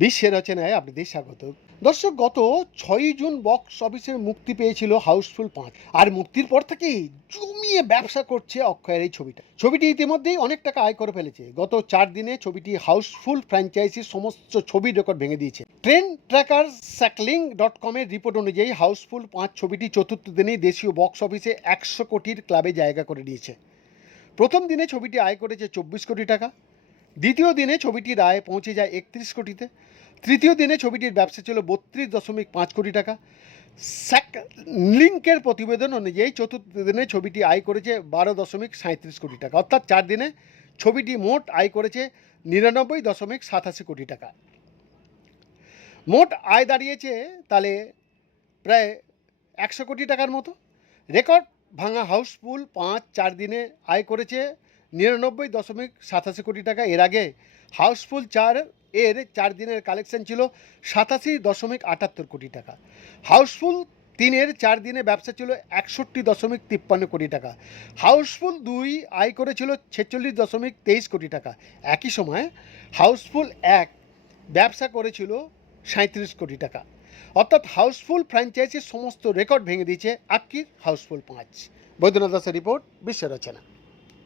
বিশ্বের রচনায় আপনাদের স্বাগত। দর্শক, গত ছয়ই জুন বক্স অফিসে মুক্তি পেয়েছিল হাউসফুল পাঁচ। আর মুক্তির পর থেকেই জমিয়ে ব্যবসা করছে অক্ষয়ের এই ছবিটা। ছবিটি ইতিমধ্যেই অনেক টাকা আয় করে ফেলেছে। গত চার দিনে ছবিটি হাউসফুল ফ্র্যাঞ্চাইজির সমস্ত ছবির রেকর্ড ভেঙে দিয়েছে। ট্রেন ট্র্যাকার স্যাকলিং ডট কমের রিপোর্ট অনুযায়ী হাউসফুল পাঁচ ছবিটি চতুর্থ দিনেই দেশীয় বক্স অফিসে একশো কোটির ক্লাবে জায়গা করে নিয়েছে। প্রথম দিনে ছবিটি আয় করেছে চব্বিশ কোটি টাকা, দ্বিতীয় দিনে ছবিটির আয় পৌঁছে যায় একত্রিশ কোটিতে, তৃতীয় দিনে ছবিটির ব্যবসা ছিল বত্রিশ দশমিক পাঁচ কোটি টাকা। স্যাক লিঙ্কের প্রতিবেদন অনুযায়ী চতুর্থ দিনে ছবিটি আয় করেছে বারো দশমিক সাঁত্রিশ কোটি টাকা, অর্থাৎ চার দিনে ছবিটি মোট আয় করেছে নিরানব্বই দশমিক সাতাশি কোটি টাকা। মোট আয় দাঁড়িয়েছে তাহলে প্রায় একশো কোটি টাকার মতো। রেকর্ড ভাঙা হাউসফুল পাঁচ, চার দিনে আয় করেছে নিরানব্বই দশমিক সাতাশি কোটি টাকা। এর আগে হাউসফুল চার এর চার দিনের কালেকশন ছিল সাতাশি দশমিক আটাত্তর কোটি টাকা। হাউসফুল তিনের চার দিনে ব্যবসা ছিল একষট্টি দশমিক তিপ্পান্ন কোটি টাকা। হাউসফুল দুই আয় করেছিল ছেচল্লিশ দশমিক তেইশ কোটি টাকা। একই সময় হাউসফুল এক ব্যবসা করেছিল সাঁত্রিশ কোটি টাকা। অর্থাৎ হাউসফুল ফ্র্যাঞ্চাইজির সমস্ত রেকর্ড ভেঙে দিয়েছে আক্কির হাউসফুল পাঁচ। বৈদ্যনাথ দাসের রিপোর্ট বিশ্ব রচনা।